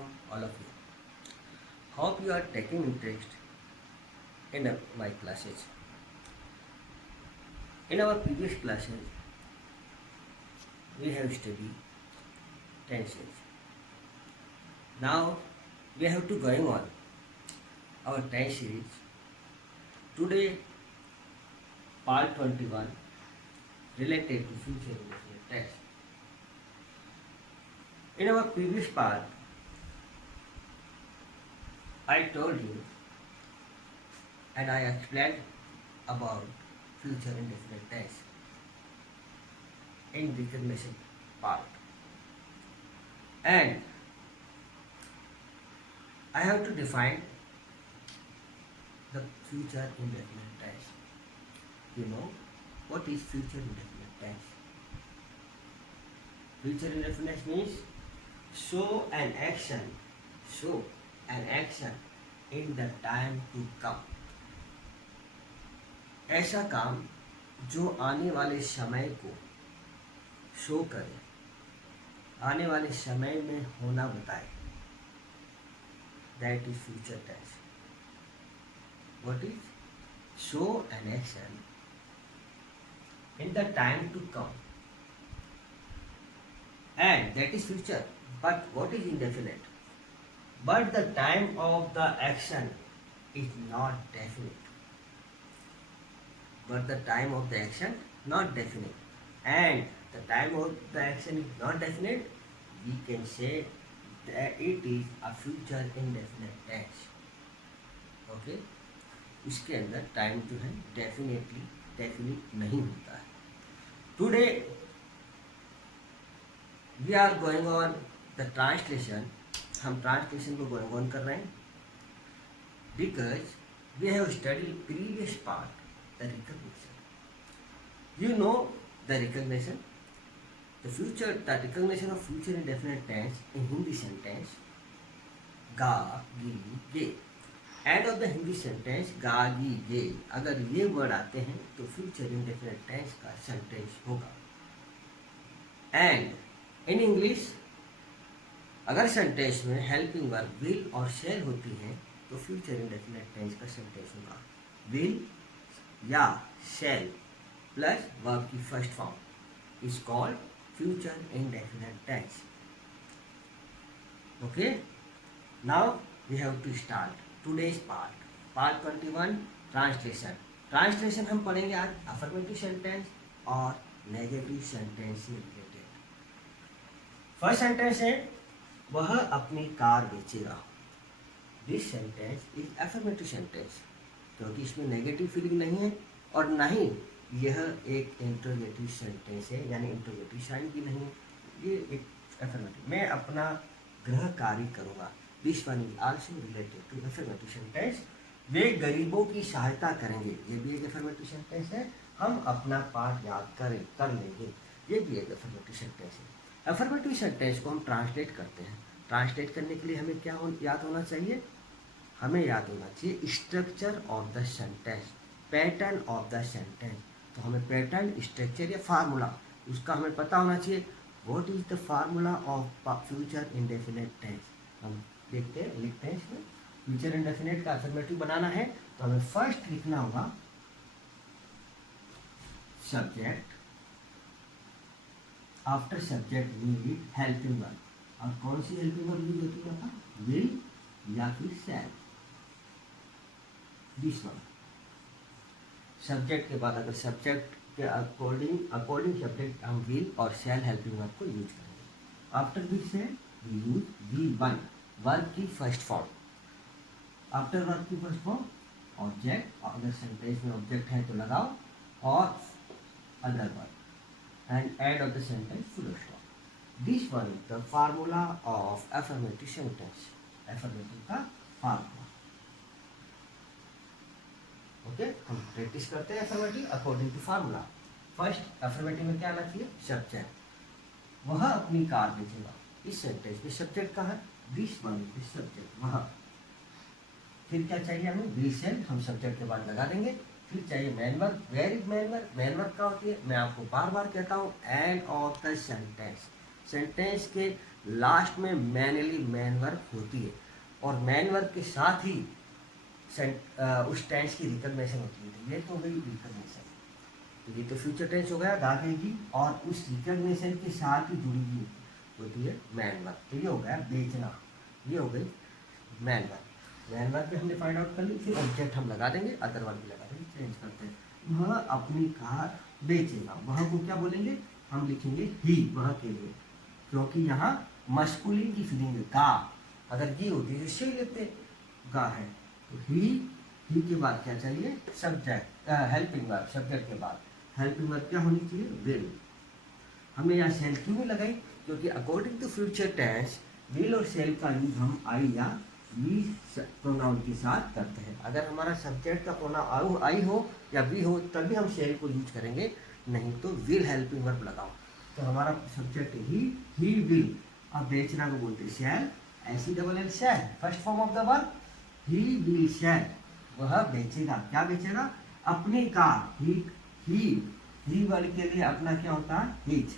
welcome all of you. Hope you are taking interest in my classes. In our previous classes, we have studied tenses. Now we have to going on our tense series. Today, part 21 related to future indefinite tense. In our previous part, I told you and I explained about future indefinite tense in recognition part. And I have to define the future indefinite tense. You know what is future indefinite tense? Future indefinite means show an action in the time to come. ऐसा काम जो आने वाले समय को show करे, आने वाले समय में होना बताए. That is future tense. What is? Show an action in the time to come. And that is future. But what is indefinite? But the time of the action is not definite. But the time of the action not definite. And the time of the action is not definite, we can say that it is a future indefinite tense. Okay? इसके अंदर time जो है definite नहीं होता है. Today we are going on the translation. हम translation को going on कर रहे हैं because we have study previous part the recognition. You know the recognition, the recognition of future indefinite tense in Hindi sentence ga, gi, ge. End of the Hindi sentence ga, gi, ge. अगर ये word आते हैं तो future indefinite tense का sentence होगा. And in English अगर sentence में helping verb will और shall होती है तो future indefinite tense का sentence होगा will या shall plus verb की first form is called future indefinite tense. Okay, now we have to start today's part 21 translation हम पढ़ेंगे आज affirmative sentence और negative sentence से related. फर्स्ट सेंटेंस है वह अपनी कार बेचेगा. This sentence is affirmative sentence क्योंकि इसमें नेगेटिव फीलिंग नहीं है और ना ही यह एक इंटरोगेटिव सेंटेंस है, यानी इंटरोगेटिव साइन भी नहीं. ये एक एफर्मेटिव. मैं अपना गृह कार्य करूँगा. This one is also related to affirmative sentence. वे गरीबों की सहायता करेंगे. ये भी एक एफर्मेटिव सेंटेंस है. हम अपना पाठ याद कर लेंगे. ये भी एक एफर्मेटिव सेंटेंस है. एफर्मेटिव सेंटेंस को हम ट्रांसलेट करते हैं. ट्रांसलेट करने के लिए हमें क्या याद होना चाहिए? हमें याद होना चाहिए structure of the sentence, pattern of the sentence. तो हमें पैटर्न, स्ट्रक्चर या फार्मूला उसका हमें पता होना चाहिए. What is the formula of future indefinite tense? हम देखते हैं, लिखते हैं. इसमें फ्यूचर इंडेफिनिट का अफर्मेटिव बनाना है तो हमें फर्स्ट लिखना होगा subject. After subject we need helping verb. और कौन सी हेल्पिंग वर्ब यूज होती है? विल या फिर शैल. This one. सब्जेक्ट के बाद अगर सब्जेक्ट के अकॉर्डिंग सब्जेक्ट हम विल और शैल हेल्पिंग वर्ब को यूज करेंगे. आफ्टर दिस है we use V one, verb की फर्स्ट फॉर्म. आफ्टर वर्ब की फर्स्ट फॉर्म ऑब्जेक्ट. अगर सेंटेंस में ऑब्जेक्ट है तो लगाओ और other verb and end of the sentence full stop. This one is the formula of affirmative sentence. Affirmative का formula. Okay, हम प्रैक्टिस करते हैं affirmative according to formula. First affirmative में क्या आना चाहिए? सब्जेक्ट. वह अपनी कार बेचेगा. इस सेंटेंस में सब्जेक्ट कहाँ है? This one is subject. वहाँ. फिर क्या चाहिए हमें? We cell. हम सब्जेक्ट के बाद लगा देंगे. फिर चाहिए main verb. Where is main verb? Main verb क्या होती है? मैं आपको बार बार कहता हूँ end of the sentence. Sentence के लास्ट में मैनली मैन वर्ब होती है और मैन वर्ब के साथ ही उस टेंस की रिकग्निशन होती है। तो ये तो हो गई रिकग्निशन, तो ये तो फ्यूचर टेंस हो गया दागेगी, और उस रिकग्निशन के साथ ही जुड़ी हुई होती है मैन वर्ब। तो ये हो गया बेचना, ये हो गई मैन वर्ब। मैन वर्ब भी हमने फाइंड आउट कर ली, फिर ऑब्जेक्ट हम लगा देंगे, अदर वर्ब भी लगा देंगे, चेंज करते हैं। वह अपनी कार बेचेगा, वह को क्या बोलेंगे, हम लिखेंगे ही, वह के लिए, क्योंकि यहाँ मस्कुलिन की फीलिंग है का, अगर ही होती है तो लिखते गा है, तो ही के बाद क्या चाहिए, सब्जेक्ट, हेल्पिंग वर्ब, सब्जेक्ट के बाद हेल्पिंग वर्ब क्या होनी चाहिए, विल। हमने यहाँ शेल क्यों नहीं लगाई, क्योंकि according to future tense will और शेल का यूज हम आई या वी प्रोनाउन के साथ करते हैं। अगर हमारा सब्जेक्ट का प्रोनाउन आई हो या वी हो तभी हम शेल को यूज करेंगे, नहीं तो विल हेल्पिंग वर्ब लगाओ। तो हमारा सब्जेक्ट ही विल। अब बेचना को बोलते हैं शैल, ऐसी double L shall, first form of the verb he will shall, वह बेचेगा, क्या बेचेगा, अपनी कार। ही वर्ड के लिए अपना क्या होता है, हिज,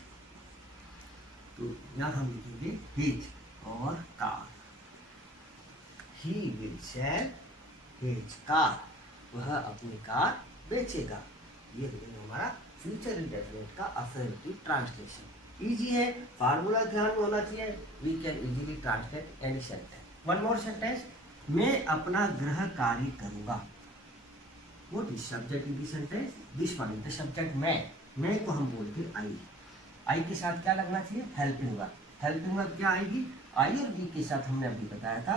तो यहाँ हम लिखेंगे हिज और car, he will sell his car, वह अपनी कार बेचेगा। ये हमारा फ्यूचर इंडेफिनिट का अफर्मेटिव ट्रांसलेशन। इजी है, फार्मूला ध्यान में होना चाहिए, we can easily translate any sentence. One more sentence, मैं अपना गृह कार्य करूंगा। What is subject in this sentence? This one is the subject मैं को हम बोलते आई के साथ क्या लगना चाहिए, हेल्पिंग वर्ब। हेल्पिंग वर्ब क्या आएगी, आई और बी के साथ हमने अभी बताया था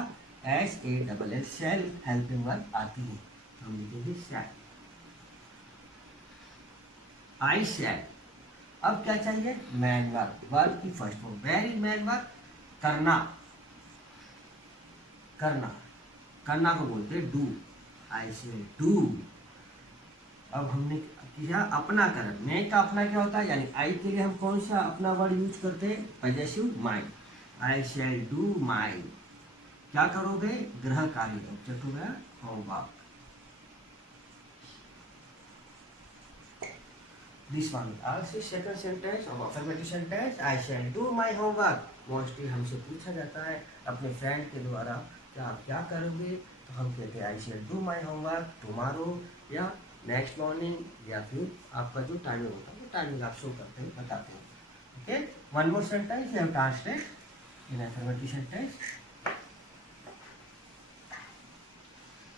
SALL शैल हेल्पिंग वर्ब आती है, हम लिखेंगे शैल, आई शैल। अब क्या चाहिए, मैन वर्ब, वर्ब की first form, very man verb, करना, करना को बोलते हैं डू, आई से डू। अब हमने किया अपना करन, मैं का अपना क्या होता है, यानी आई के लिए हम कौन सा अपना वर्ड यूज करते हैं, possessive my, I shall do माई, क्या करोगे, गृह कार्य, ऑब्जेक्ट हो गया homework. This one also second sentence of affirmative sentence, I shall do my homework. Mostly हमसे पूछा जाता है अपने फ्रेंड के द्वारा, क्या आप क्या करोगे, तो हम कहते हैं I shall do my homework tomorrow, या नेक्स्ट मॉर्निंग, या फिर आपका जो टाइमिंग होता है वो टाइमिंग आप शो करते हैं, बताते हैं। Okay, one more sentence you have translate in affirmative sentence.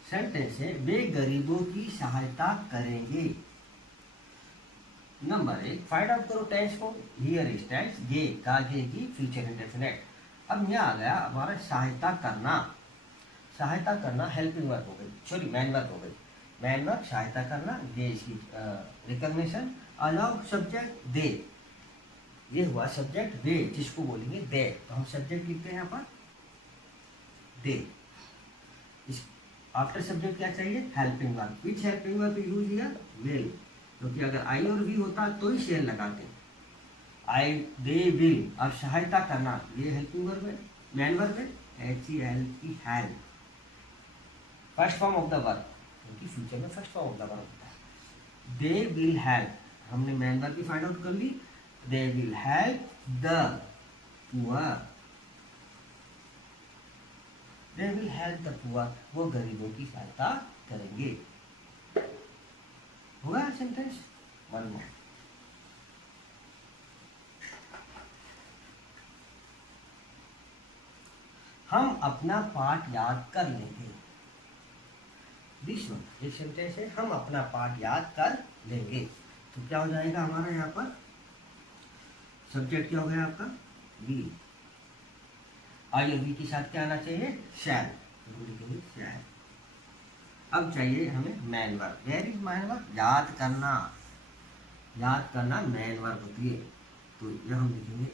Sentence है, वे गरीबों की सहायता करेंगे। नंबर 1, फाइंड आउट करो टेंस को, हियर इज टेंस गे, कागे की फ्यूचर इंडेफिनिट। अब यहाँ आ गया हमारा सहायता करना हेल्पिंग वर्ब हो गई, सॉरी मैन वर्ब हो गई, मैन वर्ब सहायता करना, दे इसकी रिकग्निशन, अलाउ सब्जेक्ट दे, ये हुआ सब्जेक्ट दे, जिसको बोलेंगे दे, तो हम सब्जेक्ट लिखते हैं यहाँ पर दे। इस आफ्टर सब्जेक्ट क्या चाहिए, helping verb, which helping verb use here, will, क्योंकि अगर आई और वी होता तो ही शेल लगाते, आई दे विल। अब सहायता करना, ये हेल्पिंग वर्ब है, मैन वर्ब है, HELP help, first form of the verb, क्योंकि फ्यूचर में first form of the verb होता है। दे विल हेल्प, हमने मैन वर्ब भी फाइंड आउट कर ली, they will help the poor, they will help the poor, वो गरीबों की सहायता करेंगे। होगा सेंटेंस, वन मोर, हम अपना पाठ याद कर लेंगे। दिस वन एक सेंटेंस है, हम अपना पाठ याद कर लेंगे, तो क्या हो जाएगा हमारा यहाँ पर, सब्जेक्ट क्या हो गया आपका, वी, आई और वी के साथ क्या आना चाहिए, शैल, शैल। अब चाहिए हमें main verb, where is main verb, याद करना मैन वर्ब होती है, तो ये हम लिखेंगे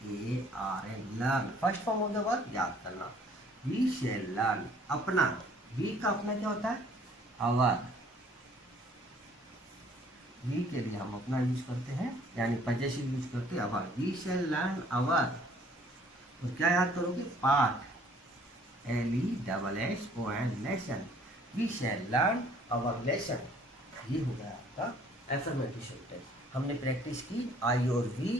LEARN, learn, first form of the verb याद करना। वी शैल लर्न, अपना, वी का अपना क्या होता है, आवर, वी के लिए हम अपना यूज करते हैं, यानी पजेसिव यूज करते हैं our, we shall learn our, तो क्या याद करोगे, पाठ, LESSON lesson, we shall learn our lesson. ये हो गया आपका एफर्मेटिव सेंटेंस। हमने प्रैक्टिस की आई और वी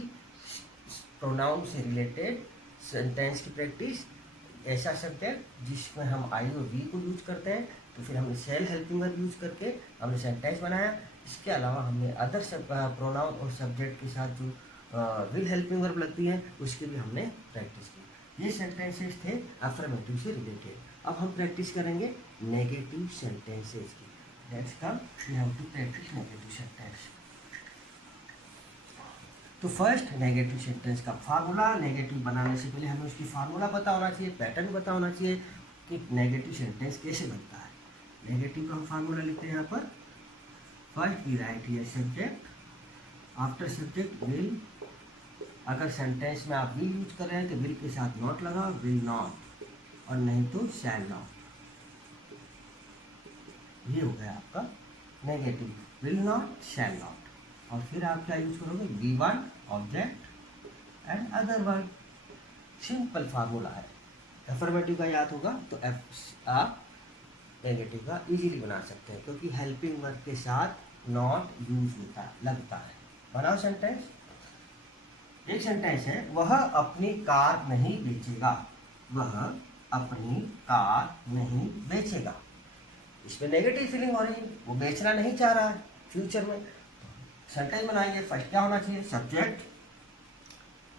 प्रोनाउन से रिलेटेड सेंटेंस की प्रैक्टिस। ऐसा सब्जेक्ट जिसमें हम आई और वी को यूज करते हैं, तो फिर हमने शेल हेल्पिंग वर्ब यूज करके हमने सेंटेंस बनाया। इसके अलावा हमने अदर प्रोनाउन और सब्जेक्ट के साथ जो विल हेल्पिंग वर्ब लगती है उसकी भी हमने प्रैक्टिस की। ये सेंटेंसेस थे अफर्मेटिव से रिलेटेड। अब हम प्रैक्टिस करेंगे नेगेटिव सेंटेंसेस की। Let's come we have to practice negative sentence. तो फर्स्ट नेगेटिव सेंटेंस का फार्मूला। नेगेटिव बनाने से पहले हमें उसकी फार्मूला पता होना चाहिए, पैटर्न पता होना चाहिए कि नेगेटिव सेंटेंस कैसे बनता है। नेगेटिव का हम फार्मूला लिखते हैं यहाँ पर। First we write here subject, after subject will. अगर सेंटेंस में आप विल यूज कर रहे हैं तो विल के साथ नॉट लगा, विल नॉट, और नहीं तो शैल नॉट। ये हो गया आपका negative, will not, shall not. और फिर आप क्या यूज करोगे, V one object and other word. Simple formula है। अफर्मेटिव का याद होगा तो आप नेगेटिव का इजीली बना सकते हैं, क्योंकि हेल्पिंग वर्ब के साथ नॉट यूज लगता है। बनाओ सेंटेंस। एक सेंटेंस है, वह अपनी कार नहीं बेचेगा। वह अपनी कार नहीं बेचेगा। इसमें नेगेटिव फीलिंग हो रही है, वो बेचना नहीं चाह रहा है फ्यूचर में। सेंटेंस बनाएंगे, फर्स्ट क्या होना चाहिए, सब्जेक्ट,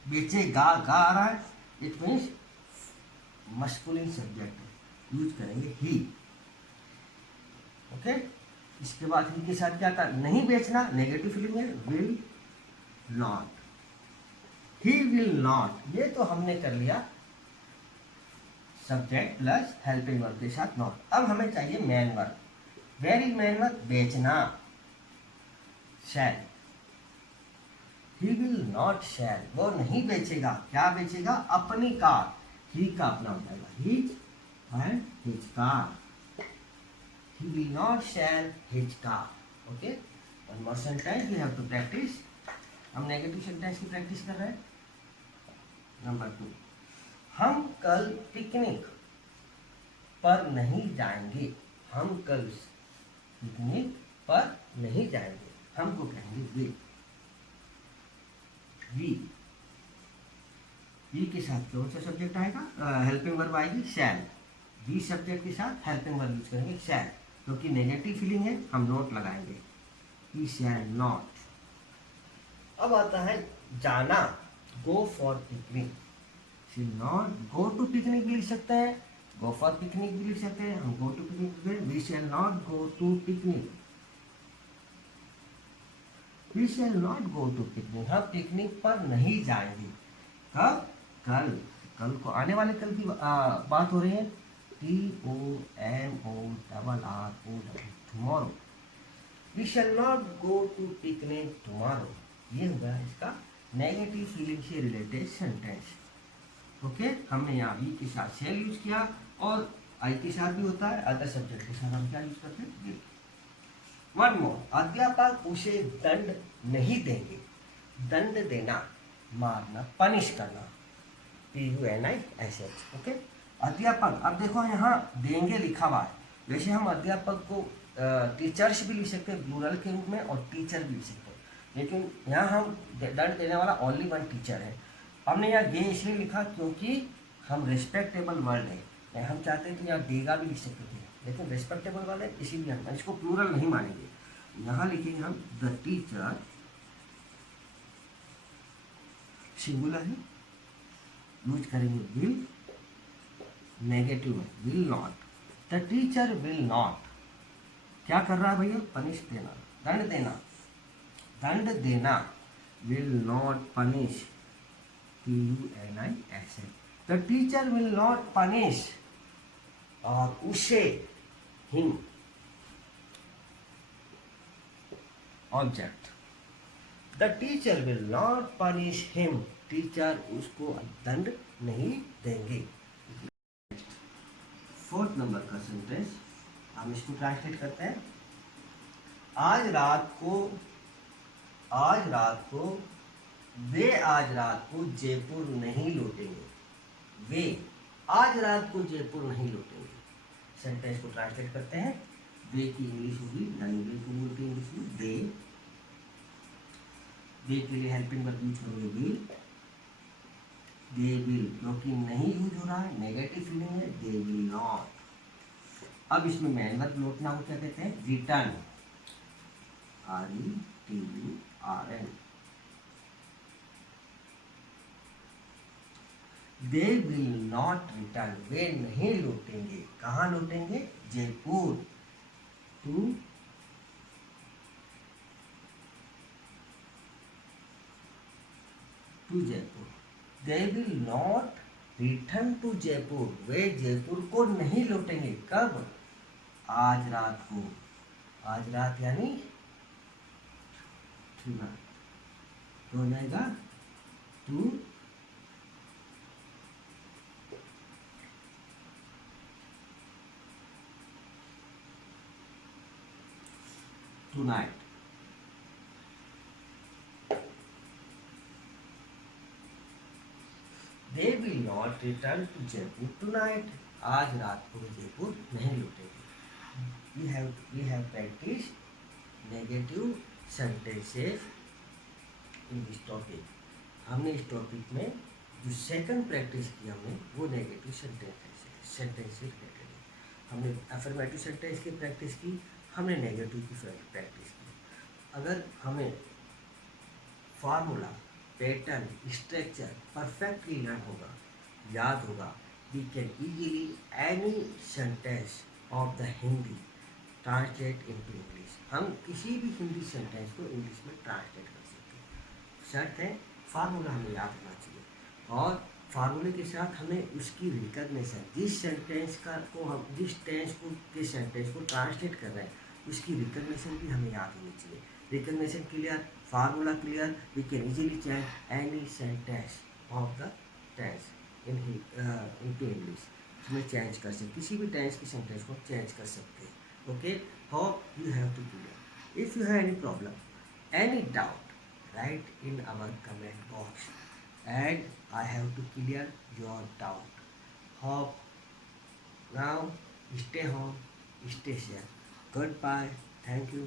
बेचेगा गा आ रहा है, it means masculine subject, use करेंगे ही। ओके, इसके बाद ही के साथ क्या था, नहीं बेचना, नेगेटिव फीलिंग है, will not, he will not. ये तो हमने कर लिया सब्जेक्ट प्लस हेल्पिंग वर्ब के साथ नॉट। अब हमें चाहिए main verb. Very main verb, बेचना, शैल। ही विल नॉट शैल, वो नहीं बेचेगा। क्या बेचेगा, अपनी कार। ही का अपना हो जाएगा, his and his car. He will not shall his car. Okay, one more sentence we have to practice. हम नेगेटिव सेंटेंस की प्रैक्टिस कर रहे हैं। नंबर 2, हम कल पिकनिक पर नहीं जाएंगे। हम कल पिकनिक पर नहीं जाएंगे। हमको कहेंगे वी। वी के साथ कौन सा सब्जेक्ट आएगा, हेल्पिंग वर्ब आएगी, शैल। वी सब्जेक्ट के साथ हेल्पिंग वर्ब यूज करेंगे शैल, क्योंकि नेगेटिव फीलिंग है, हम नोट लगाएंगे, ही शैल नॉट। अब आता है जाना, गो फॉर पिकनिक। शिल नॉट गो टू पिकनिक भी लिख सकते हैं, गो फॉर पिकनिक भी लिख सकते हैं। हम go to picnic, we shall not go to picnic. We shall not go to picnic, हम पिकनिक पर नहीं जाएंगे। कब, कल। कल को आने वाले कल की बात हो रही है, TOMORROW, tomorrow. We shall not go to picnic tomorrow. ये होगा इसका नेगेटिव फीलिंग से रिलेटेड सेंटेंस। ओके, हमने यहाँ वी के साथ शेल यूज किया, और आई के साथ भी होता है, अदर सब्जेक्ट के साथ हम क्या यूज करते हैं, विल। वन मोर, अध्यापक उसे दंड नहीं देंगे। दंड देना, मारना, पनिश करना, PUNISH। ओके, अध्यापक। अब देखो यहाँ देंगे लिखा हुआ है, वैसे हम अध्यापक को टीचर्स भी लिख सकते हैं प्लूरल के रूप में, और टीचर भी लिख सकते हैं, लेकिन यहाँ हम दंड देने वाला ओनली वन टीचर है। हमने यहाँ दे इसलिए लिखा क्योंकि हम रिस्पेक्टेबल वर्ड है, हम चाहते हैं कि यहाँ देगा भी लिख सकते थे, लेकिन रिस्पेक्टेबल वर्ड है इसीलिए हम इसको प्लूरल नहीं मानेंगे। यहाँ लिखेंगे हम द टीचर, सिंगुलर है, यूज करेंगे will, negative will not. The teacher will not क्या कर रहा है भैया, पनिश देना, दंड देना। दंड देना, will not punish, PUNISH। The teacher will not punish, और उसे, him, object. The teacher will not punish him, teacher उसको दंड नहीं देंगे। फोर्थ नंबर का सेंटेंस हम इसको ट्रांसलेट करते हैं। आज रात को वे आज रात को जयपुर नहीं लौटेंगे। वे आज रात को जयपुर नहीं लौटेंगे। सेंटेंस को ट्रांसलेट करते हैं। वे की इंग्लिश होगी, यानी वे को बोलते हैं इंग्लिश में दे। वे के लिए हेल्पिंग वर्ब यूज करोगे विल, दे विल, क्योंकि नहीं यूज हो रहा है, नेगेटिव फीलिंग है, दे विल नॉट। अब इसमें मैन वर्ब लौटना को क्या कहते हैं? Return, RETURN। They will not return, वे नहीं लौटेंगे। कहाँ लौटेंगे? Jaipur, to Jaipur. They will not return to Jaipur, वे जयपुर को नहीं लौटेंगे। कब? आज रात को। आज रात यानी हो जाएगा to tonight. They will not return to Jaipur tonight, आज रात को जयपुर नहीं लौटेंगे। We have practice negative sentences in this topic. हमने इस टॉपिक में जो सेकंड प्रैक्टिस की हमने वो नेगेटिव सेंटेंसेस रिलेटेड है। हमने अफर्मेटिव सेंटेंस की प्रैक्टिस की, हमने नेगेटिव की प्रैक्टिस की। अगर हमें formula, pattern, structure perfectly learn होगा, याद होगा, we can easily any sentence of the Hindi translate into English. हम किसी भी हिंदी सेंटेंस को इंग्लिश में ट्रांसलेट कर सकते हैं। शर्त है फार्मूला हमें याद होना चाहिए, और फार्मूले के साथ हमें उसकी रिकग्निशन, जिस सेंटेंस का को हम जिस टेंस को किस सेंटेंस को ट्रांसलेट कर रहे हैं उसकी रिकग्निशन भी हमें याद होनी चाहिए। Recognition clear, formula clear, we can easily change any sentence of the tense into English. उसमें चेंज कर सकते, किसी भी टेंस की सेंटेंस को चेंज कर सकते हैं। Okay, hope you have to clear. If you have any problem, any doubt, write in our comment box and I have to clear your doubt. Hope now stay home, stay safe. Goodbye. Thank you.